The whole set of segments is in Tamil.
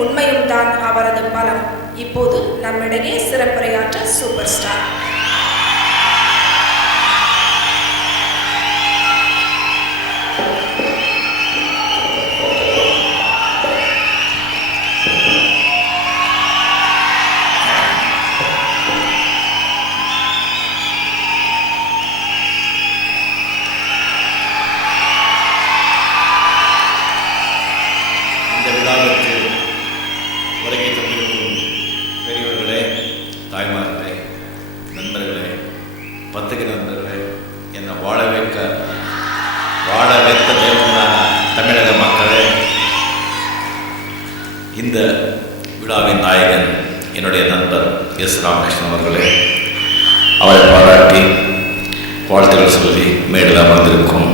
உண்மையும் தான் அவரது பலம். இப்போது நம்மிடையே சிறப்புரையாற்ற சூப்பர் ஸ்டார் இந்த விழாவின் நாயகன் என்னுடைய நண்பர் எஸ் ராமகிருஷ்ணன் அவர்களே. அவரை பாராட்டி வாழ்த்துக்கள் சொல்லி மேடையில் அமர்ந்திருக்கும்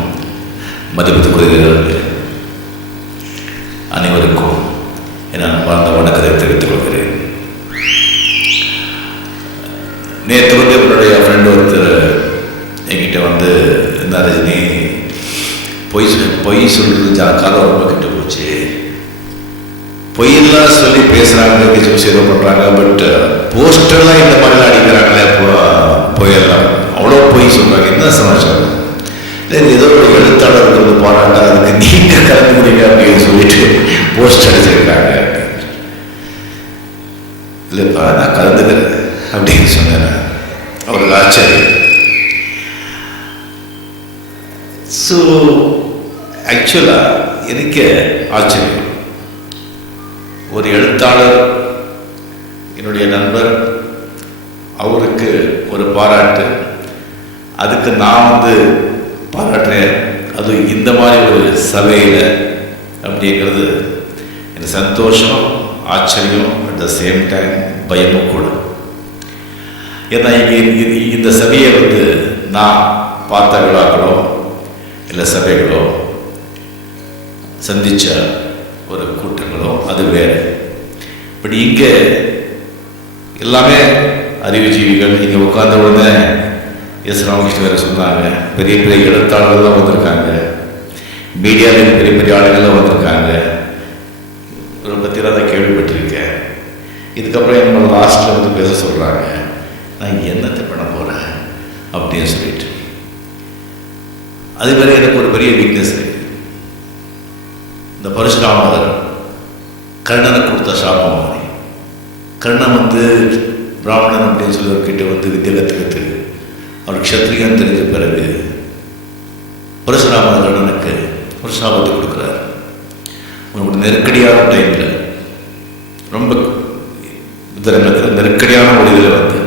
மதிப்புக்குரியவர்களே அனைவருக்கும் என் அன்பார்ந்த வணக்கத்தை தெரிவித்துக் கொள்கிறேன். நேற்று வந்து என்னுடைய ஃப்ரெண்டு ஒருத்தர் என்கிட்ட வந்து இந்த ரஜினி பொய் பொய் சொல்றது ஜாக்காக ரொம்ப கெட்டு போச்சு. பொய்யெல்லாம் சொல்லி பேசுகிறாங்க கிச்சு ஏதோ பண்ணுறாங்க பட் போஸ்டர்லாம் uh, இந்த மாதிரிலாம் அடிக்கிறாங்களே இப்போ போயிடலாம் அவ்வளோ பொய் சொல்கிறாங்க என்ன சமாச்சாரம்? இல்லை ஏதோ ஒரு எழுத்தாளர் வந்து பாராட்ட அதுக்கு நீங்கள் கலந்துக்கிறீங்க முடியுங்க அப்படின்னு சொல்லிட்டு போஸ்ட் அடிச்சிருக்காங்க. இல்லைப்பா நான் கலந்துக்கிறேன் அப்படின்னு சொன்னேன். அவருக்கு ஆச்சரியம். ஸோ ஆக்சுவலாக எனக்கு ஆச்சரியம். ஒரு எழுத்தாளர் என்னுடைய நண்பர் அவருக்கு ஒரு பாராட்டு. அதுக்கு நான் வந்து பாராட்டுறேன் அது இந்த மாதிரி ஒரு சபையில் அப்படிங்கிறது எனக்கு சந்தோஷம் ஆச்சரியம் அட் த சேம் டைம் பயமும் கூட. ஏன்னா இங்கே இந்த- இந்த சபையை வந்து நான் பார்த்த விழாக்களோ இல்லை சபைகளோ சந்தித்த ஒரு கூட்டங்கள். அது வேறு. பட் இங்கே எல்லாமே அறிவுஜீவிகள் இங்கே உட்கார்ந்த உடனே எஸ் ராமகிருஷ்ணன் வேறு சொன்னாங்க. பெரிய பெரிய எழுத்தாளர்கள்லாம் வந்திருக்காங்க. மீடியாவில் பெரிய பெரிய ஆளுங்கள்லாம் வந்திருக்காங்க. இவரை பற்றிலாம் அதை கேள்விப்பட்டிருக்கேன். இதுக்கப்புறம் என்னோட லாஸ்ட்டில் வந்து பேச சொல்கிறாங்க நான் என்னத்தை பண்ண போகிறேன் அப்படின்னு சொல்லிட்டு. அது மாதிரி எனக்கு ஒரு பெரிய வீக்னஸ் இருக்கு. இந்த பரிசுராமதர் கர்ணனுக்கு கொடுத்த சாபம் மாதிரி கர்ணன் வந்து பிராமணன் அப்படின்னு சொல்லி அவர்கிட்ட வந்து வித்தியை கற்றுக்கிறதுக்கு அவர் க்ஷத்ரியன் தெரிஞ்ச பிறகு பரசுராம கர்ணனுக்கு ஒரு சாபத்தை கொடுக்குறாரு. உங்களுக்கு நெருக்கடியான டைமில் ரொம்ப இதற்கு நெருக்கடியான ஒரு இதில் வந்து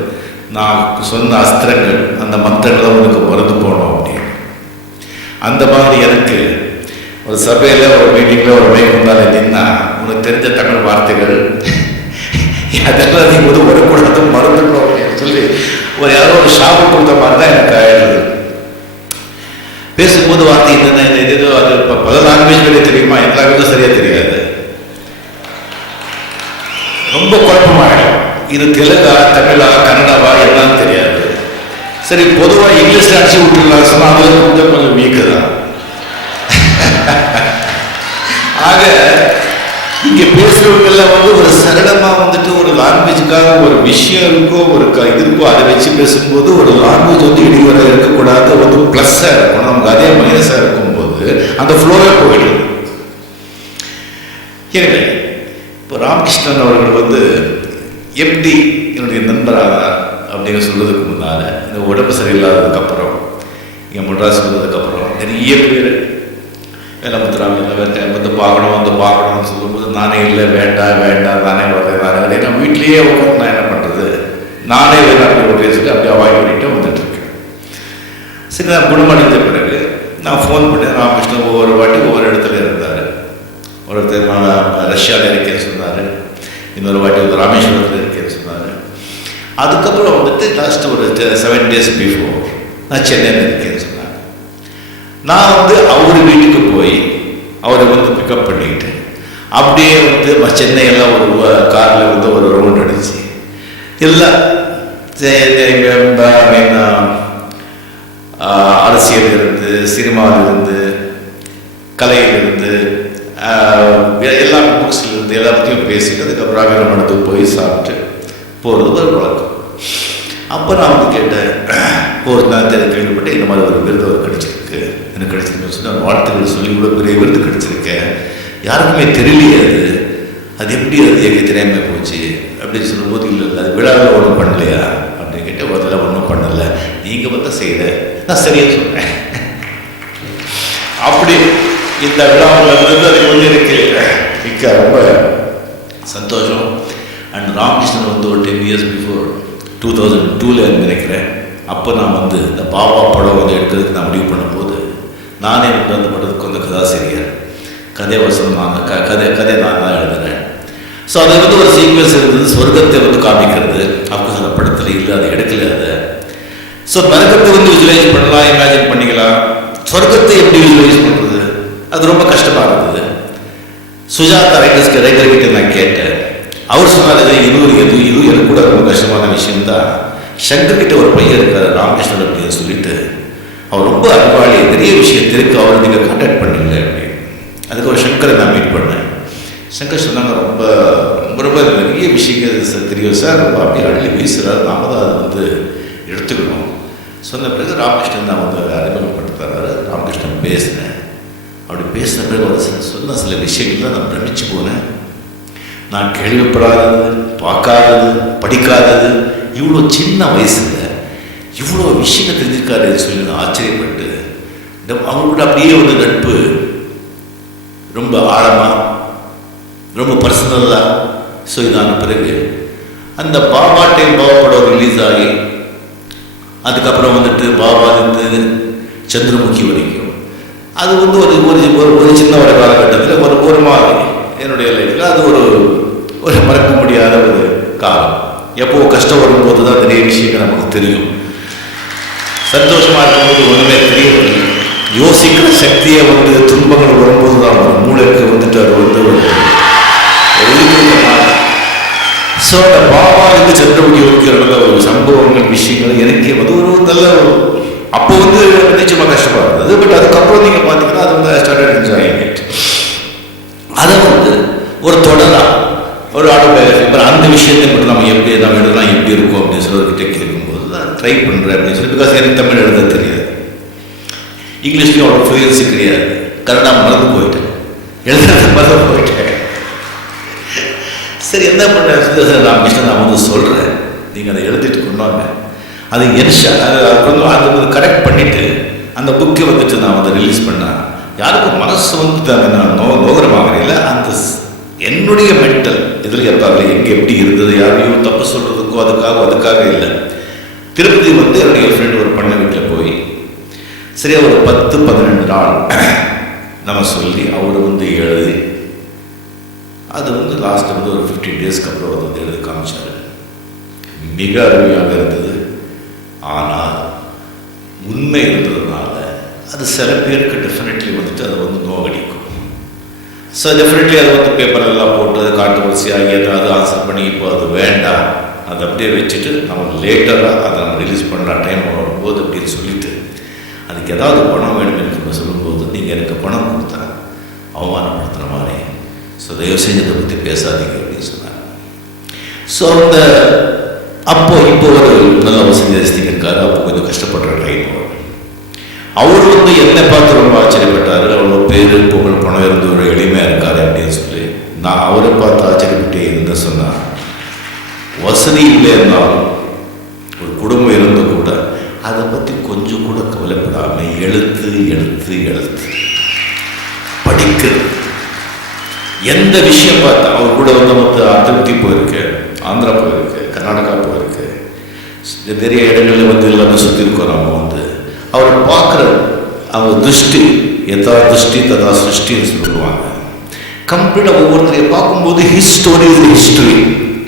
நான் சொன்ன அஸ்திரங்கள் அந்த மந்திரங்களை உனக்கு மறந்து போனோம் அப்படின்னு. அந்த மாதிரி எனக்கு ஒரு சபையில் ஒரு மீட்டிங்கில் ஒரு மைக் முன்னால நின்னா தெரிஞ்ச தமிழ் வார்த்தைகள். அதெல்லாம் நீ வந்து வரக்கூடாது கூடத்து மறந்துக்கணும் அப்படின்னு சொல்லி ஒரு யாரோ ஒரு ஷாபம் கொடுத்த மாதிரி தான் எனக்கு ஆயிடுது. பேசும்போது வார்த்தை என்னென்ன இது இது அது இப்போ பல லாங்குவேஜ்களே தெரியுமா? எந்த லாங்குவேஜும் சரியாக தெரியாது. ரொம்ப குழப்பமாயிடும் இது தெலுங்கா தமிழா கன்னடாவா எல்லாம் தெரியாது. சரி பொதுவாக இங்கிலீஷ் அடிச்சு விட்டுருலாம் சொன்னால் அது கொஞ்சம் கொஞ்சம் வீக்கு தான். ஆக இங்க பேசுறவங்கெல்லாம் வந்து ஒரு சரளமா வந்துட்டு ஒரு லாங்குவேஜுக்காக ஒரு விஷயம் இருக்கோ ஒரு க இது இருக்கோ அதை வச்சு பேசும்போது ஒரு லாங்குவேஜ் வந்து இடிவரை இருக்கக்கூடாது வந்து பிளஸ்ஸா இருக்கும். நமக்கு அதே மைனஸா இருக்கும்போது அந்த ஃப்ளோவே போயிடுது. எனவே இப்போ ராமகிருஷ்ணன் அவர்கள் வந்து எப்படி என்னுடைய நண்பராக அப்படின்னு சொல்றதுக்கு முன்னால இந்த உடம்பு சரியில்லாததுக்கப்புறம் இங்கே மெட்ராஸ் வந்ததுக்கப்புறம் நிறைய பேர் வேலமுத்துராம இல்லை வந்து பார்க்கணும் வந்து பார்க்கணும்னு சொல்லும்போது நானே இல்லை வேண்டாம் வேண்டாம் நானே வரேன் நானே வரேன். நான் வீட்லேயே உட்காந்து நான் என்ன பண்ணுறது நானே வேணும் அப்படி ஒரு சொல்லி அப்படியே அவாய்ட் பண்ணிட்டு வந்துட்டுருக்கேன் சரி நான் குணமடைந்த பிறகு நான் ஃபோன் பண்ணேன். ராமகிருஷ்ணன் ஒவ்வொரு வாட்டி ஒவ்வொரு இடத்துல இருந்தார். ஒருத்தர் நான் ரஷ்யாவில் இருக்கேன்னு சொன்னார். இன்னொரு வாட்டி வந்து ராமேஸ்வரத்தில் இருக்கேன்னு சொன்னார். அதுக்கப்புறம் வந்துட்டு லாஸ்ட் ஒரு செவன் டேஸ் பிஃபோர் நான் சென்னையில் இருக்கேன்னு சொன்னாங்க நான் வந்து அவர் வீட்டுக்கு அவரை வந்து பிக்கப் பண்ணிக்கிட்டு அப்படியே வந்து சென்னையெல்லாம் ஒரு காரில் வந்து ஒரு ரவுண்ட் அடிச்சு. எல்லாம் அரசியல் இருந்து சினிமாவில் கலையிலிருந்து எல்லா புக்ஸ்லேருந்து எல்லாத்தையும் பேசிட்டு அதுக்கப்புறம் அகரமணத்துக்கு போய் சாப்பிட்டு போகிறது ஒரு வழக்கம் அப்போ நான் வந்து கேட்டேன் ஒரு நான் தெரி- கேள்விப்பட்டேன் இந்த மாதிரி ஒரு விருது அவர் கிடைச்சிருக்கு. எனக்கு கிடைச்சிருக்குன்னு சொல்லி வாழ்த்துக்கள் சொல்லி இவ்வளோ பெரிய விருது கிடைச்சிருக்கேன் யாருக்குமே தெரியலையே அது. அது எப்படி அது எங்கே தெரியாமல் போச்சு? அப்படின்னு சொல்லும்போது இல்லை இல்லை அது விழாவில் ஒன்றும் பண்ணலையா? அப்படின்னு கேட்டு அதில் ஒன்றும் பண்ணலை. நீங்கள் வந்து செய்யல நான் சரியாக சொல்கிறேன் அப்படி இந்த விழாவில் அது அதுக்கு வந்து எனக்கு மிக்க ரொம்ப சந்தோஷம். அண்ட் ராமகிருஷ்ணன் வந்து ஒரு ten years before two thousand டூவில் நினைக்கிறேன் அப்போ நான் வந்து இந்த பாபா படம் வந்து எடுக்கிறதுக்கு நான் முடிவு பண்ணும்போது நானே வந்து அந்த படத்துக்கு வந்து கதாசிரியர் கதை வசனம் நான் க கதை கதை நான் தான் எழுதினேன் ஸோ அதை வந்து ஒரு சீக்வன்ஸ் இருந்தது. சொர்க்கத்தை வந்து காமிக்கிறது. அப்போ அந்த படத்தில் இல்லை அதை எடுக்கல அதை. ஸோ நரகத்தை வந்து விஜுவலைஸ் பண்ணலாம் இமேஜின் பண்ணிக்கலாம். சொர்க்கத்தை எப்படி விஜுவலைஸ் பண்ணுறது அது ரொம்ப கஷ்டமாக இருந்தது. சுஜாதா ரைட்டர்ஸ்க்கு ரைட்டர் கிட்டே நான் கேட்டேன். அவர் சொன்னார் "இது இது எது இது எனக்கு கூட ரொம்ப கஷ்டமான விஷயம்தான். சங்கர் கிட்ட ஒரு பையன் இருக்கார் ராமகிருஷ்ணன் அப்படின்னு சொல்லிட்டு அவர் ரொம்ப அறிவாளி நிறைய விஷயம் இருக்கு அவரை நீங்கள் கான்டாக்ட் பண்ணீங்க அப்படின்னு. அதுக்கு ஒரு சங்கரை நான் மீட் பண்ணேன். சங்கர் சொன்னாங்க ரொம்ப ரொம்ப ரொம்ப நிறைய விஷயங்கள் சார் தெரியும் சார் ரொம்ப அப்படியே அள்ளி வீசுகிறார் நாம தான் அதை வந்து எடுத்துக்கணும். சொன்ன பிறகு ராமகிருஷ்ணன் தான் வந்து அறிமுகப்படுத்துறாரு. ராமகிருஷ்ணன் பேசினேன். அப்படி பேசின பிறகு வந்து சில சொன்ன சில விஷயங்கள் தான் நான் பிரமிச்சு போனேன். நான் கேள்விப்படாதது பார்க்காதது படிக்காதது இவ்வளோ சின்ன வயசுல இவ்வளோ விஷயங்கள் தெரிஞ்சிருக்காருன்னு சொல்லி நான் ஆச்சரியப்பட்டு இந்த- அவங்களோட அப்படியே ஒரு நட்பு ரொம்ப ஆழமாக ரொம்ப பர்சனலாக ஸோ இதான பிறகு அந்த பாபா டைம் பாபா படம் ரிலீஸ் ஆகி அதுக்கப்புறம் வந்துட்டு பாபா இருந்து சந்திரமுகி வரைக்கும். அது வந்து ஒரு ஒரு ஒரு- ஒரு சின்ன ஒரு காலகட்டத்தில் ஒரு ஒரு மாதிரி என்னுடைய லைஃப்பில் அது ஒரு ஒரு மறக்க முடியாத ஒரு காலம். எப்போ கஷ்டம் வரும்போது தான் நிறைய விஷயங்கள் நமக்கு தெரியும். சந்தோஷமா இருக்கும்போது ஒன்றுமே தெரியவில்லை யோசிக்கிற சக்தியை வந்து துன்பங்கள் வரும்போது தான் வரும். மூளைக்கு வந்துட்டு அது வந்து ஒரு ஸோ அந்த பாபாவுக்கு சந்திரமுகி வரைக்கும் நடந்த ஒரு சம்பவங்கள் விஷயங்கள் எனக்கு வந்து ஒரு நல்ல அப்போ வந்து நிச்சயமாக கஷ்டமாக இருந்தது. பட் அதுக்கப்புறம் நீங்கள் பார்த்தீங்கன்னா அது வந்து ஸ்டார்டட் என்ஜாயிங் அதை வந்து ஒரு தொடராக ஒரு ஆட்டோபயோகிராஃபி அந்த விஷயத்தை மட்டும் நம்ம எப்படி நம்ம எழுதலாம் எப்படி இருக்கும்? அப்படின்னு சொல்லி கேட்கும்போது நான் ட்ரை பண்ணுறேன் அப்படின்னு சொல்லி பிகாஸ் எனக்கு தமிழ் எழுத தெரியாது. இங்கிலீஷ்லேயும் அவ்வளோ ஃப்ளூயன்சி கிடையாது. கன்னடா மறந்து போயிட்டேன். எழுதுறது மறந்து போயிட்டேன். சரி என்ன பண்ணுறேன் சார் நான் விஷயம் நான் வந்து சொல்கிறேன் நீங்கள் அதை எழுதிட்டு கொண்டு வாங்க. அது என்ஷா அது கொஞ்சம் அது வந்து கரெக்ட் பண்ணிவிட்டு அந்த புக்கை வந்துட்டு நான் வந்து ரிலீஸ் பண்ணேன் யாருக்கும் மனசு வந்து நான் நோ நோகரமாகல அந்த என்னுடைய மென்டல் இதில் இருப்பாங்க எங்கே எப்படி இருந்தது யாரையும் தப்பு சொல்கிறதுக்கோ அதுக்காக அதுக்காக இல்லை. திருப்பதி வந்து என்னுடைய ஃப்ரெண்ட் ஒரு பண்ண வீட்டில் போய் சரியா ஒரு பத்து பதினெண்டு நாள் நம்ம சொல்லி அவர் வந்து எழுதி அது வந்து லாஸ்ட் வந்து ஒரு ஃபிஃப்டீன் டேஸ்க்கு அப்புறம் அது வந்து எழுதி காமிச்சார். மிக அருமையாக இருந்தது. ஆனால் உண்மை இருந்ததுனால அது சில பேருக்கு டெஃபினெட்லி வந்துட்டு அதை வந்து நோகடிக்கும். ஸோ டெஃபினெட்லி அதை வந்து பேப்பர் எல்லாம் போட்டு அது கான்ட்ரவர்சி ஆகி ஏதாவது ஆன்சர் பண்ணி இப்போ அது வேண்டாம். அதை அப்படியே வச்சுட்டு நம்ம லேட்டராக அதை நம்ம ரிலீஸ் பண்ணலாம் டைம் வரும்போது அப்படின்னு சொல்லிட்டு அதுக்கு ஏதாவது பணம் வேணும் எனக்கு நம்ம சொல்லும்போது நீங்கள் எனக்கு பணம் கொடுத்தா அவமானப்படுத்துகிற மாதிரி. ஸோ தயவு செஞ்சு இதை பற்றி பேசாதீங்க அப்படின்னு சொன்னாங்க ஸோ அந்த அப்போ இப்போ ஒரு நல்ல வசதி வசதிங்க இருக்காரு. அப்போ கொஞ்சம் கஷ்டப்படுற டைம் அவர். வந்து என்னை பார்த்து ரொம்ப ஆச்சரியப்பட்டார். அவ்வளோ பேர் புகழ் இருந்து ஒரு எளிமையாக இருக்காரு அப்படின்னு சொல்லி நான் அவரை பார்த்து ஆச்சரியப்பட்டு என்ன சொன்னார்? வசதி இல்லை இருந்தாலும் ஒரு குடும்பம் இருந்து கூட அதை பற்றி கொஞ்சம் கூட கவலைப்படாமல் எழுத்து எழுத்து எழுத்து. படிக்கிறது எந்த விஷயம் பார்த்தா அவர் கூட வந்து மற்ற அதிருப்தி போயிருக்கு ஆந்திரா போயிருக்கு கர்நாடகா போயிருக்கு. நிறைய இடங்களில் வந்து எல்லாமே சுற்றி இருக்கோம் நம்ம வந்து. அவரை பார்க்குற அவங்க திருஷ்டி எதா திருஷ்டி ததா சிருஷ்டின்னு சொல்லுவாங்க. கம்ப்ளீட்டாக ஒவ்வொருத்தரையும் பார்க்கும்போது ஹிஸ் ஸ்டோரி ஹிஸ்டரி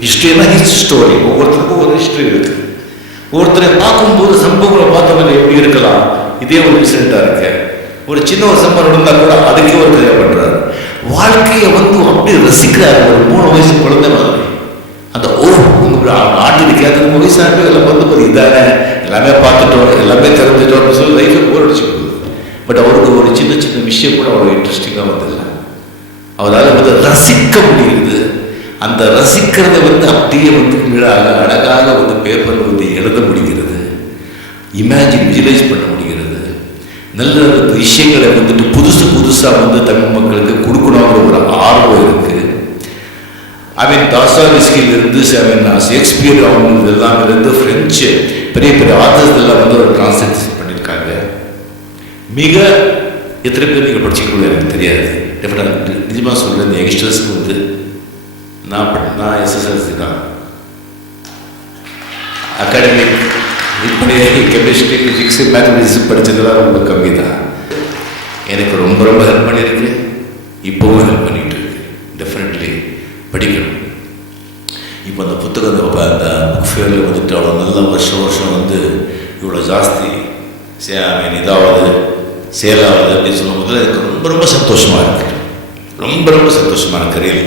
ஹிஸ்டரினா ஹிஸ் ஸ்டோரி ஒவ்வொருத்தருக்கும் ஒரு ஹிஸ்டரி இருக்கு. ஒருத்தரை பார்க்கும்போது சம்பவங்களை பார்த்தவங்க எப்படி இருக்கலாம்? இதே ஒரு இன்சிடென்ட்டாக இருக்கு. ஒரு சின்ன ஒரு சம்பவம் நடந்தால் கூட அதுக்கே ஒரு கதை பண்ணுறாரு வாழ்க்கையை வந்து அப்படியே ரசிக்கிறாரு. ஒரு மூணு வயசு குழந்தை மாதிரி. அந்த ஓ உங்க நாட்டுக்கு கேட்க மூணு வயசு எல்லாம் வந்து போது இதானே? எல்லாமே பார்த்துட்டோம். எல்லாமே தெரிஞ்சிட்டோம் சொல்லி லைஃபை போர் அடிச்சு போகுது. பட் அவருக்கு ஒரு சின்ன சின்ன விஷயம் கூட அவ்வளோ இன்ட்ரெஸ்டிங்காக வந்ததில்லை. அவரால் வந்து ரசிக்க முடியுது. அந்த ரசிக்கிறத வந்து அப்படியே வந்து கீழாக அழகாக வந்து பேப்பரில் வந்து எழுத முடிகிறது. இமேஜின் விஜுவலைஸ் பண்ண முடிகிறது. நல்ல விஷயங்களை வந்துட்டு புதுசு புதுசாக வந்து தமிழ் மக்களுக்கு கொடுக்கணுங்கிற ஒரு ஆர்வம் இருக்குது அவன் மீன் இருந்து ஐ ஷேக்ஸ்பியர் அவங்க இதெல்லாம் இருந்து ஃப்ரெஞ்சு பெரிய பெரிய ஆத்தர்ஸ் எல்லாம் வந்து ஒரு டிரான்ஸ்லேஷன் மிக எத்தனை பேர் நீங்கள் படிச்சிருக்கீங்களோ எனக்கு தெரியாது. டெஃபினட் நிஜமாக சொல்கிறேன் இந்த யங்ஸ்டர்ஸ்க்கு வந்து நான் படி- நான் எஸ்எஸ்எல்சி தான். அகாடமிக் இப்படி கெமிஸ்ட்ரி ஃபிசிக்ஸ் மேத்தமெட்டிக்ஸ் படித்ததெல்லாம் ரொம்ப கம்மி தான் எனக்கு ரொம்ப ரொம்ப ஹெல்ப் பண்ணியிருக்கு. இப்போவும் ஹெல்ப் பண்ணிகிட்டு இருக்கு டெஃபினெட்லி படிக்கணும். இப்போ அந்த புத்தகம் அந்த புக் ஃபேரில் வந்துட்டு அவ்வளோ நல்ல வருஷம் வருஷம் வந்து இவ்வளோ ஜாஸ்தி. சே ஐ மீன் இதாவது சேல் அப்படின்னு சொல்லும்போது எனக்கு ரொம்ப ரொம்ப சந்தோஷமாக இருக்கு. ரொம்ப ரொம்ப சந்தோஷமாக இருக்கு ரியலி